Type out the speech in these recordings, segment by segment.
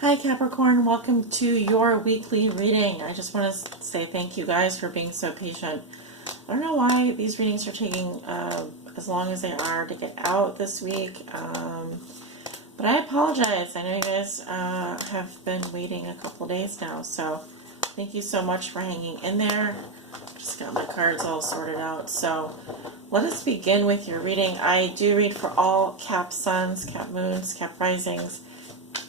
Hi Capricorn, welcome to your weekly reading. I just want to say thank you guys for being so patient. I don't know why these readings are taking as long as they are to get out this week, but I apologize. I know you guys have been waiting a couple days now, so thank you so much for hanging in there. Just got my cards all sorted out. So let us begin with your reading. I do read for all Cap Suns, Cap Moons, Cap Risings,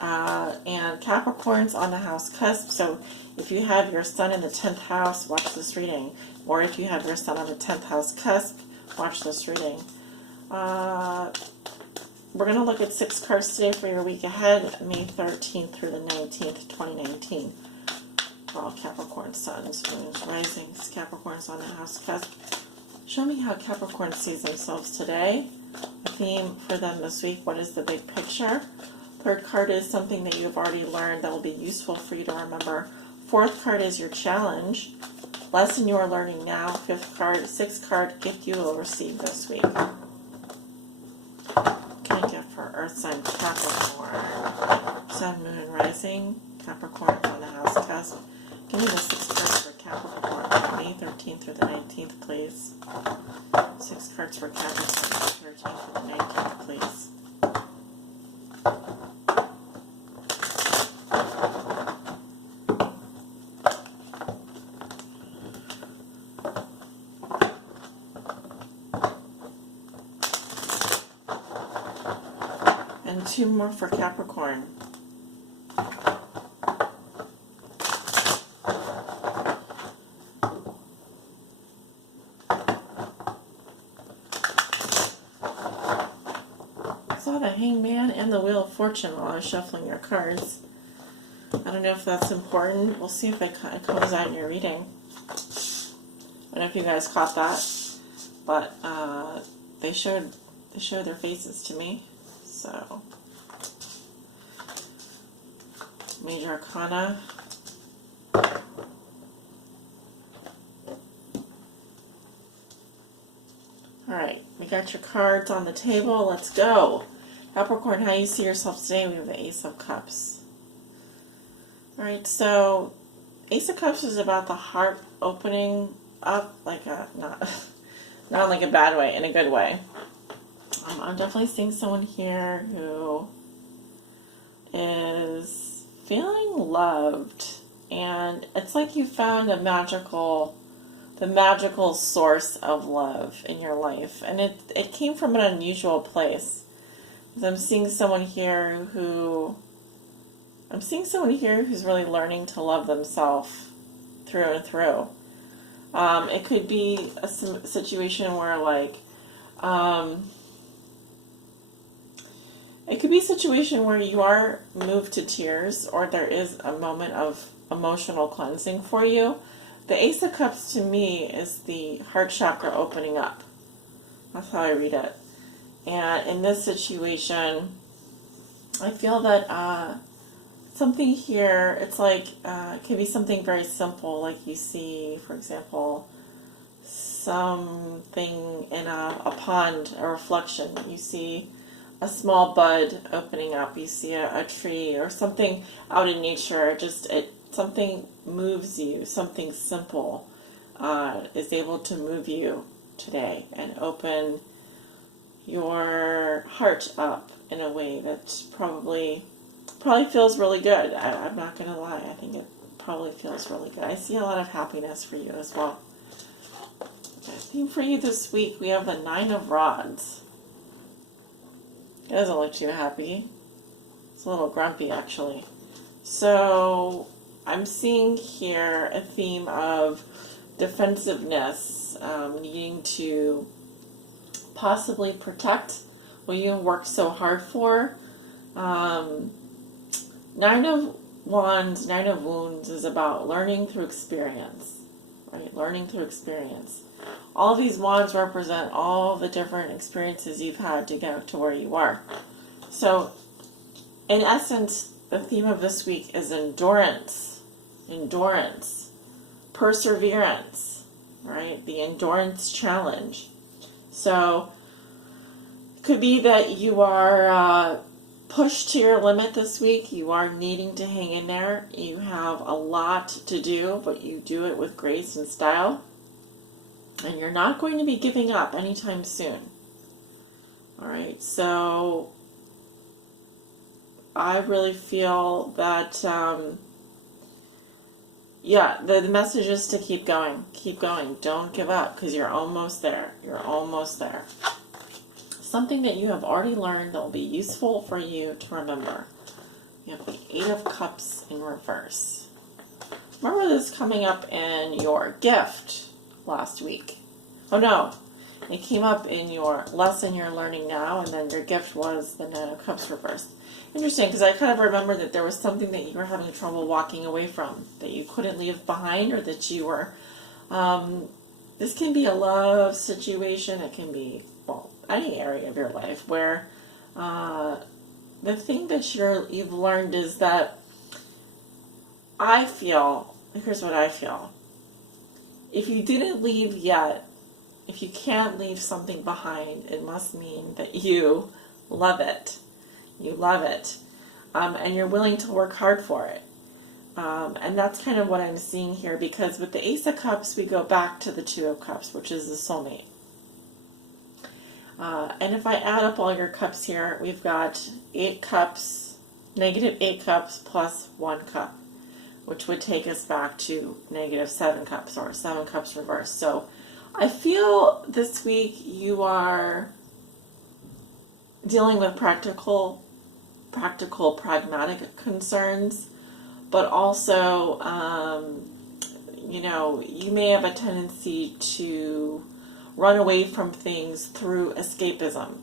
and Capricorns on the house cusp. So if you have your sun in the 10th house, watch this reading. Or if you have your sun on the 10th house cusp, watch this reading. We're going to look at 6 cards today for your week ahead, May 13th through the 19th, 2019. For all Capricorn suns, moons, risings, Capricorns on the house cusp. Show me how Capricorn sees themselves today. The theme for them this week, what is the big picture? Third card is something that you have already learned that will be useful for you to remember. Fourth card is your challenge. Lesson you are learning now. Fifth card, sixth card, gift you will receive this week. What can I get for Earth sign Capricorn? Sun, Moon, and Rising. Capricorn on the house cusp. Give me the 6 cards for Capricorn. May 13th through the 19th, please. 6 cards for Capricorn. May 13th through the 19th, please. And 2 more for Capricorn. I saw the Hangman and the Wheel of Fortune while I was shuffling your cards. I don't know if that's important. We'll see if it comes out in your reading. I don't know if you guys caught that, but they showed their faces to me. So, Major Arcana. Alright, we got your cards on the table. Let's go. Capricorn, how you see yourself today? We have the Ace of Cups. Alright, so Ace of Cups is about the heart opening up, like not like a bad way, in a good way. I'm definitely seeing someone here who is feeling loved, and it's like you found the magical source of love in your life, and it came from an unusual place. I'm seeing someone here who's really learning to love themselves through and through. It could be a situation where it could be a situation where you are moved to tears, or there is a moment of emotional cleansing for you. The Ace of Cups to me is the heart chakra opening up. That's how I read it. And in this situation, I feel that something here, it's like, it could be something very simple, like you see, for example, something in a pond, a reflection. You see a small bud opening up, you see a tree or something out in nature, something moves you, something simple is able to move you today and open your heart up in a way that probably feels really good. I'm not going to lie, I think it probably feels really good. I see a lot of happiness for you as well. Okay, theme for you this week, we have the 9 of Rods. It doesn't look too happy. It's a little grumpy, actually. So, I'm seeing here a theme of defensive-ness, needing to possibly protect what you worked so hard for. 9 of Wands, 9 of Wounds is about learning through experience, right? Learning through experience. All these wands represent all the different experiences you've had to get to where you are. So, in essence, the theme of this week is endurance, perseverance, right? The endurance challenge. So, it could be that you are pushed to your limit this week. You are needing to hang in there. You have a lot to do, but you do it with grace and style. And you're not going to be giving up anytime soon. All right, so I really feel that, the message is to keep going. Keep going. Don't give up, because you're almost there. You're almost there. Something that you have already learned that will be useful for you to remember. You have the Eight of Cups in reverse. Remember this coming up in your gift last week. Oh no, it came up in your lesson you're learning now, and then your gift was the Nine of Cups reversed. Interesting, because I kind of remember that there was something that you were having trouble walking away from, that you couldn't leave behind, or that you were, this can be a love situation, it can be, well, any area of your life, where the thing that you've learned is that here's what I feel. If you didn't leave yet, if you can't leave something behind, it must mean that you love it. You love it. And you're willing to work hard for it. And that's kind of what I'm seeing here, because with the Ace of Cups, we go back to the Two of Cups, which is the soulmate. And if I add up all your cups here, we've got 8 cups, negative 8 cups plus 1 cup, which would take us back to negative 7 cups, or 7 cups reversed. So I feel this week you are dealing with practical, pragmatic concerns, but also, you may have a tendency to run away from things through escapism.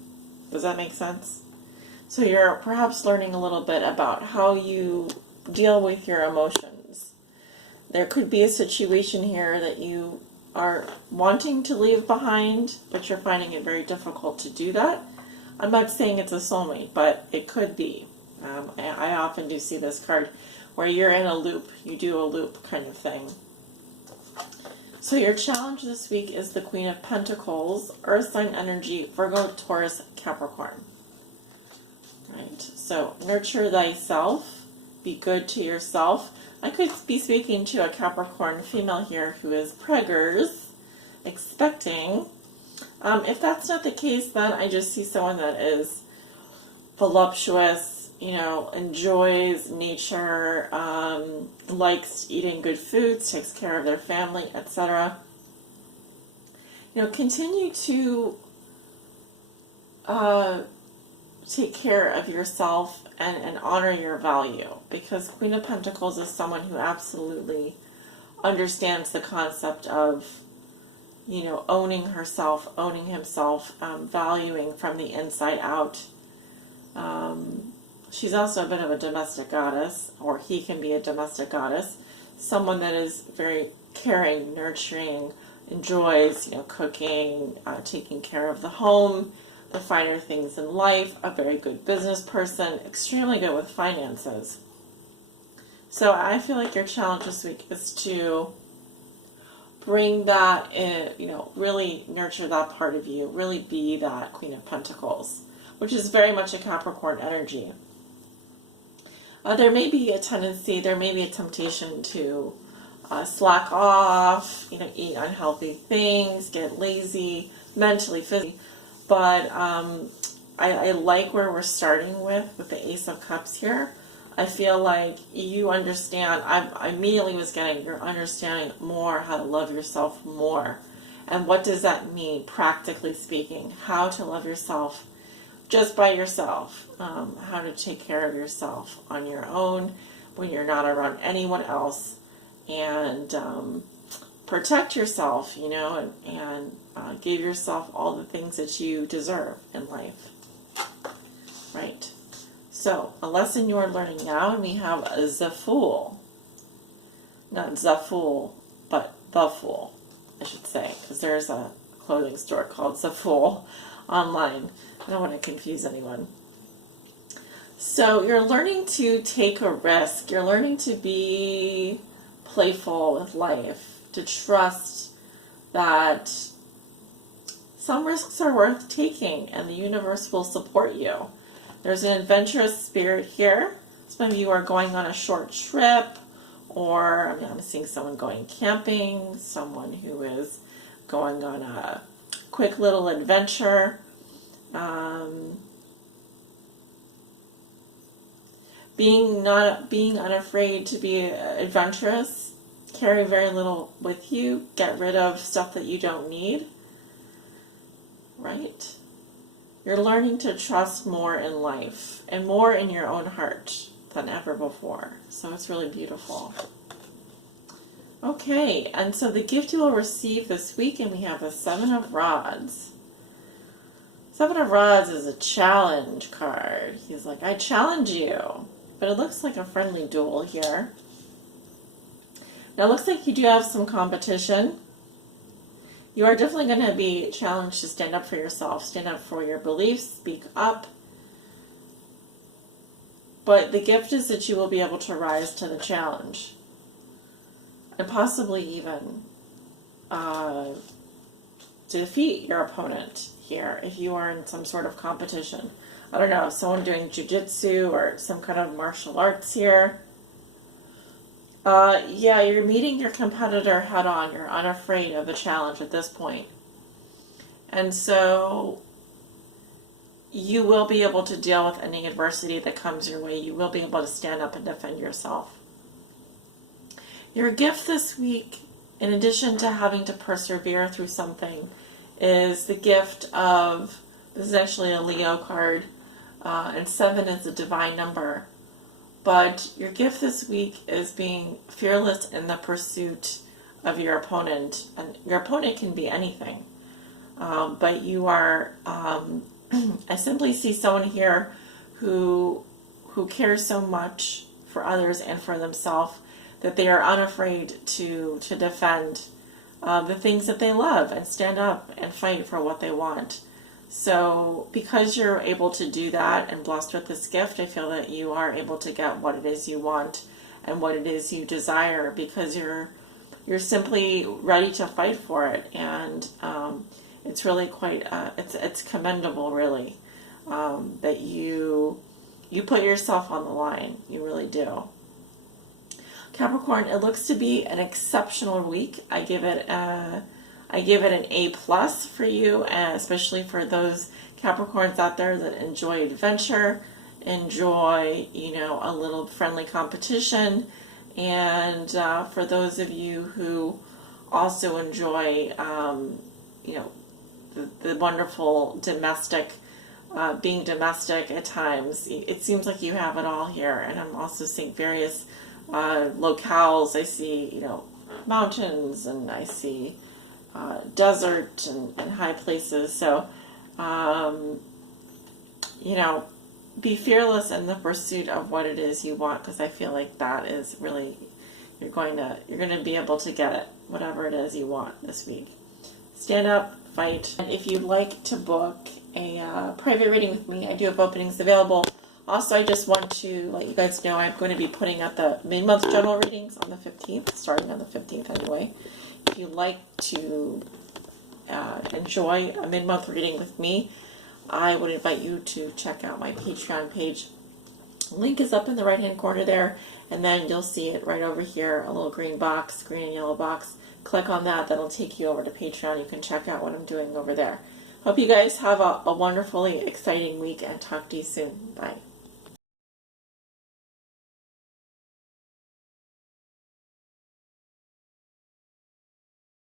Does that make sense? So you're perhaps learning a little bit about how you deal with your emotions. There could be a situation here that you are wanting to leave behind, but you're finding it very difficult to do that. I'm not saying it's a soulmate, but it could be. I often do see this card where you're in a loop, you do a loop kind of thing. So your challenge this week is the Queen of Pentacles, Earth sign energy, Virgo, Taurus, Capricorn. Right. So nurture thyself, be good to yourself. I could be speaking to a Capricorn female here who is preggers, expecting. If that's not the case, then I just see someone that is voluptuous, enjoys nature, likes eating good foods, takes care of their family, etc. Continue to take care of yourself and honor your value, because Queen of Pentacles is someone who absolutely understands the concept of, owning herself, owning himself, valuing from the inside out. She's also a bit of a domestic goddess, or he can be a domestic goddess, someone that is very caring, nurturing, enjoys, cooking, taking care of the home, the finer things in life, a very good business person, extremely good with finances. So I feel like your challenge this week is to bring that in, really nurture that part of you, really be that Queen of Pentacles, which is very much a Capricorn energy. There may be a temptation to slack off, eat unhealthy things, get lazy, mentally, physically. But I like where we're starting with the Ace of Cups here. I feel like you understand, I immediately was getting, you're understanding more how to love yourself more. And what does that mean, practically speaking? How to love yourself just by yourself. How to take care of yourself on your own when you're not around anyone else. And protect yourself, and give yourself all the things that you deserve in life. Right. So, a lesson you are learning now, and we have the Fool. Not the Fool, but the Fool, I should say, because there's a clothing store called The Fool online. I don't want to confuse anyone. So, you're learning to take a risk. You're learning to be playful with life, to trust that some risks are worth taking and the universe will support you. There's an adventurous spirit here. Some of you are going on a short trip, or I'm seeing someone going camping, someone who is going on a quick little adventure. Being unafraid to be adventurous. Carry very little with you. Get rid of stuff that you don't need. Right? You're learning to trust more in life and more in your own heart than ever before. So it's really beautiful. Okay, and so the gift you will receive this week, and we have the Seven of Rods. Seven of Rods is a challenge card. He's like, I challenge you. But it looks like a friendly duel here. Now it looks like you do have some competition. You are definitely going to be challenged to stand up for yourself, stand up for your beliefs, speak up. But the gift is that you will be able to rise to the challenge. And possibly even to defeat your opponent here if you are in some sort of competition. I don't know, someone doing jiu-jitsu or some kind of martial arts here. Yeah, you're meeting your competitor head on. You're unafraid of a challenge at this point. And so you will be able to deal with any adversity that comes your way. You will be able to stand up and defend yourself. Your gift this week, in addition to having to persevere through something, is the gift of, this is actually a Leo card, and 7 is a divine number. But your gift this week is being fearless in the pursuit of your opponent. And your opponent can be anything. But you are, I simply see someone here who cares so much for others and for themselves that they are unafraid to defend the things that they love and stand up and fight for what they want. So because you're able to do that and blessed with this gift, I feel that you are able to get what it is you want and what it is you desire, because you're simply ready to fight for it. And it's really quite, it's commendable, really, that you put yourself on the line. You really do. Capricorn, it looks to be an exceptional week. I give it an A+ for you, especially for those Capricorns out there that enjoy adventure, enjoy, a little friendly competition, and for those of you who also enjoy, the wonderful domestic, being domestic at times. It seems like you have it all here, and I'm also seeing various locales. I see, mountains, and I see desert and high places. So, be fearless in the pursuit of what it is you want, because I feel like that is really, you're going to be able to get it, whatever it is you want this week. Stand up, fight. And if you'd like to book a private reading with me, I do have openings available. Also, I just want to let you guys know I'm going to be putting out the mid-month general readings on the 15th, starting on the 15th anyway. If you'd like to enjoy a mid-month reading with me, I would invite you to check out my Patreon page. Link is up in the right-hand corner there, and then you'll see it right over here, a little green box, green and yellow box. Click on that. That'll take you over to Patreon. You can check out what I'm doing over there. Hope you guys have a wonderfully exciting week, and talk to you soon. Bye.